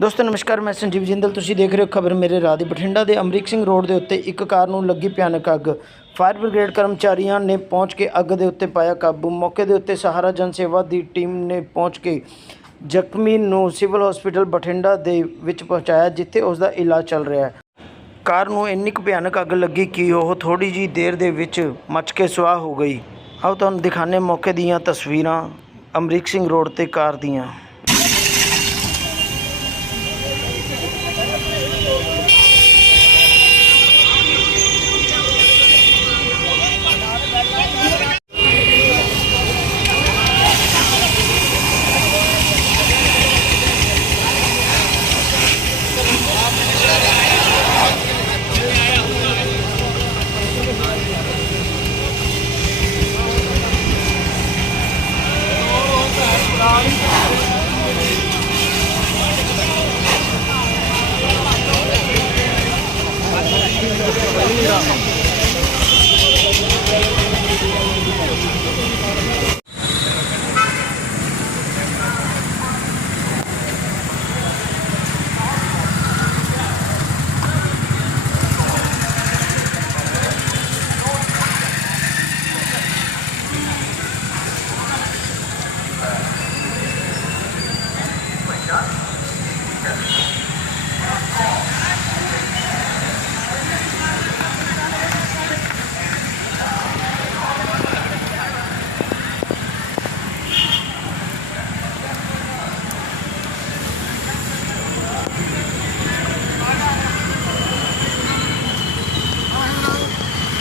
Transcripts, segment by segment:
ਦੋਸਤੋ, ਨਮਸਕਾਰ, ਮੈਂ ਸੰਜੀਵ ਜਿੰਦਲ। ਤੁਸੀਂ ਦੇਖ ਰਹੇ ਹੋ ਖਬਰ ਮੇਰੇ ਰਾਹ ਦੀ ਬਠਿੰਡਾ ਦੇ ਅਮਰੀਕ ਸਿੰਘ ਰੋਡ ਦੇ ਉੱਤੇ ਇੱਕ ਕਾਰ ਨੂੰ ਲੱਗੀ ਭਿਆਨਕ ਅੱਗ। ਫਾਇਰ ਬ੍ਰਿਗੇਡ ਕਰਮਚਾਰੀਆਂ ਨੇ ਪਹੁੰਚ ਕੇ ਅੱਗ ਦੇ ਉੱਤੇ ਪਾਇਆ ਕਾਬੂ। ਮੌਕੇ ਦੇ ਉੱਤੇ ਸਹਾਰਾ ਜਨ ਸੇਵਾ ਦੀ ਟੀਮ ਨੇ ਪਹੁੰਚ ਕੇ ਜ਼ਖਮੀ ਨੂੰ ਸਿਵਲ ਹਸਪੀਟਲ ਬਠਿੰਡਾ ਦੇ ਵਿੱਚ ਪਹੁੰਚਾਇਆ, ਜਿੱਥੇ ਉਸ ਦਾ ਇਲਾਜ ਚੱਲ ਰਿਹਾ ਹੈ। ਕਾਰ ਨੂੰ ਇੰਨੀ ਕੁ ਭਿਆਨਕ ਅੱਗ ਲੱਗੀ ਕਿ ਉਹ ਥੋੜੀ ਜੀ ਦੇਰ ਦੇ ਵਿੱਚ ਮੱਚ ਕੇ ਸੁਆਹ ਹੋ ਗਈ। ਆਓ, ਤੁਹਾਨੂੰ ਦਿਖਾਣੇ ਮੌਕੇ ਦੀਆਂ ਤਸਵੀਰਾਂ ਅਮਰੀਕ ਸਿੰਘ ਰੋਡ ਤੇ ਕਾਰ ਦੀਆਂ। Yeah.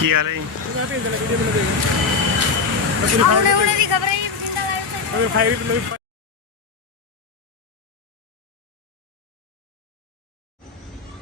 ਕੀ ਹਾਲ ਹੈ ਜੀ? ਹੁਣੇ ਹੁਣੇ ਦੀ ਖਬਰ ਹੈ ਜੀ ਬਠਿੰਡਾ ਲਾਈਵ ਤੇ।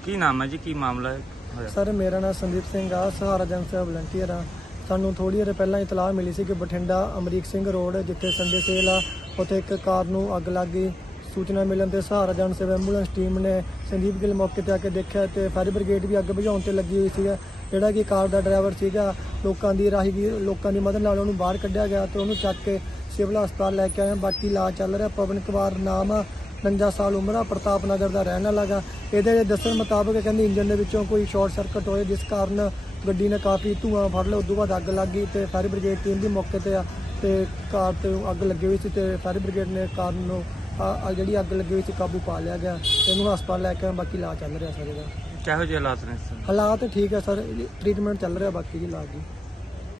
ਕੀ ਨਾਮ ਹੈ ਜੀ? ਕੀ ਮਾਮਲਾ ਹੈ? ਸਰ ਮੇਰਾ ਨਾਮ ਸੰਦੀਪ ਸਿੰਘ ਆ ਸਹਾਰਾ ਜਨ ਸੇਵਾ ਵਲੰਟੀਅਰ ਆ। ਸਾਨੂੰ ਥੋੜੀ ਦੇਰ ਪਹਿਲਾਂ ਇਤਲਾਹ ਮਿਲੀ ਸੀ ਕਿ ਬਠਿੰਡਾ ਅਮਰੀਕ ਸਿੰਘ ਰੋਡ ਜਿੱਥੇ ਸੰਡੇ ਸੇਲ ਆ ਉੱਥੇ ਇੱਕ ਕਾਰ ਨੂੰ ਅੱਗ ਲੱਗ ਗਈ। ਸੂਚਨਾ ਮਿਲਣ ਤੇ ਸਹਾਰਾ ਜਨ ਸੇਵਾ ਐਂਬੂਲੈਂਸ ਟੀਮ ਨੇ ਸੰਦੀਪ ਗਿੱਲ ਮੌਕੇ ਤੇ ਆ ਕੇ ਦੇਖਿਆ ਤੇ ਫਾਇਰ ਬ੍ਰਿਗੇਡ ਵੀ ਅੱਗ ਬੁਝਾਉਣ ਤੇ ਲੱਗੀ ਹੋਈ ਸੀਗਾ। ਜਿਹੜਾ ਕਿ ਕਾਰ ਦਾ ਡਰਾਈਵਰ ਸੀਗਾ, ਲੋਕਾਂ ਦੀ ਰਾਹੀ ਲੋਕਾਂ ਦੀ ਮਦਦ ਨਾਲ ਉਹਨੂੰ ਬਾਹਰ ਕੱਢਿਆ ਗਿਆ ਤੇ ਉਹਨੂੰ ਚੱਕ ਕੇ ਸਿਵਲ ਹਸਪਤਾਲ ਲੈ ਕੇ ਆਏ। ਬਾਕੀ ਇਲਾਜ ਚੱਲ ਰਿਹਾ। ਪਵਨ ਕੁਮਾਰ ਨਾਮ ਆ 49 ਸਾਲ ਉਮਰ ਆ ਪ੍ਰਤਾਪ ਨਗਰ ਦਾ ਰਹਿਣ ਵਾਲਾ ਗਾ। ਇਹਦੇ ਦੱਸਣ ਮੁਤਾਬਕ ਕਹਿੰਦੇ ਇੰਜਨ ਦੇ ਵਿੱਚੋਂ ਕੋਈ ਸ਼ਾਰਟ ਸਰਕਟ ਹੋਏ, ਜਿਸ ਕਾਰਨ ਗੱਡੀ ਨੇ ਕਾਫੀ ਧੂਆਂ ਫੜ ਲਿਆ। ਉਦੋਂ ਬਾਅਦ ਅੱਗ ਲੱਗ ਗਈ ਤੇ ਫਾਇਰ ਬ੍ਰਿਗੇਡ ਟੀਮ ਵੀ ਮੌਕੇ ਤੇ ਆ ਤੇ ਕਾਰ ਤੇ ਅੱਗ ਲੱਗੀ ਹੋਈ ਸੀ ਤੇ ਫਾਇਰ ਬ੍ਰਿਗੇਡ ਨੇ ਕਾਰ ਨੂੰ ਆ ਜਿਹੜੀ ਅੱਗ ਲੱਗੀ ਹੋਈ ਸੀ ਕਾਬੂ ਪਾ ਲਿਆ ਗਿਆ। ਤੇ ਇਹਨੂੰ ਹਸਪਤਾਲ ਲੈ ਕੇ ਬਾਕੀ ਇਲਾਜ ਚੱਲ ਰਿਹਾ ਸਰ ਇਹਦਾ ਕਿਹੋ ਜਿਹੇ ਹਾਲਾਤ ਨੇ ਇਸ ਸਮੇਂ? ਹਾਲਾਤ ਠੀਕ ਹੈ ਸਰ ਟ੍ਰੀਟਮੈਂਟ ਚੱਲ ਰਿਹਾ ਬਾਕੀ ਜੀ ਇਲਾਜ ਦੀ